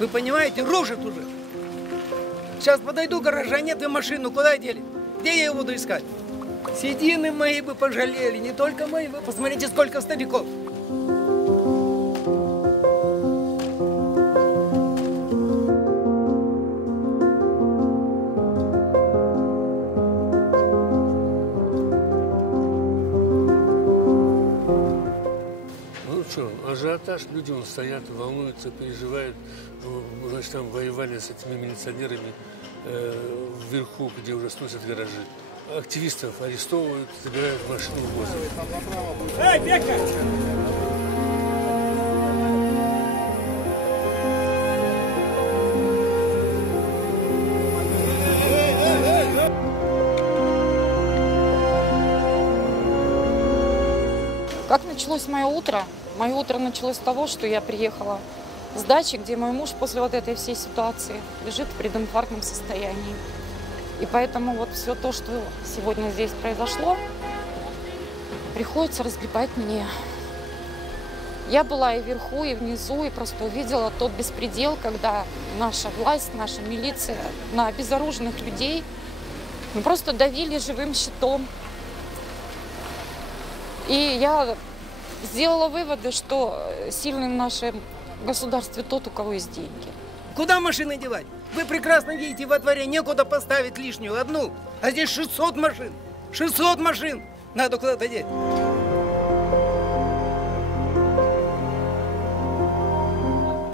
Вы понимаете, рушит уже. Сейчас подойду, гаража нет, и машину куда дели? Где я ее буду искать? Седины мои бы пожалели, не только мои, вы посмотрите, сколько стариков. Ну что, ажиотаж, люди вон стоят, волнуются, переживают. Значит, там воевали с этими милиционерами вверху, где уже сносят гаражи. Активистов арестовывают, забирают в машину, возят. Эй, Бека! Как началось мое утро? Мое утро началось с того, что я приехала с дачи, где мой муж после вот этой всей ситуации лежит в прединфарктном состоянии. И поэтому вот все то, что сегодня здесь произошло, приходится разгребать мне. Я была и вверху, и внизу, и просто увидела тот беспредел, когда наша власть, наша милиция на обезоруженных людей просто давили живым щитом. И я сделала выводы, что сильный в нашем государстве тот, у кого есть деньги. Куда машины девать? Вы прекрасно видите, во дворе некуда поставить лишнюю одну, а здесь 600 машин. 600 машин! Надо куда-то деть.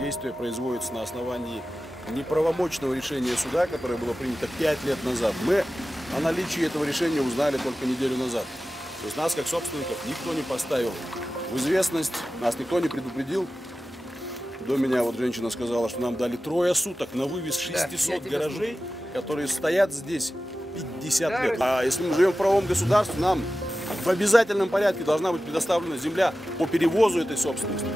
Действие производится на основании неправомочного решения суда, которое было принято 5 лет назад. Мы о наличии этого решения узнали только неделю назад. То есть нас, как собственников, никто не поставил в известность, нас никто не предупредил. До меня вот женщина сказала, что нам дали 3 суток на вывез 600 гаражей, которые стоят здесь 50 лет. А если мы живем в правовом государстве, нам в обязательном порядке должна быть предоставлена земля по перевозу этой собственности.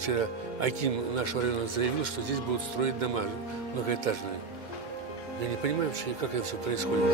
Вчера аким нашего района заявил, что здесь будут строить дома многоэтажные. Я не понимаю вообще, как это все происходит.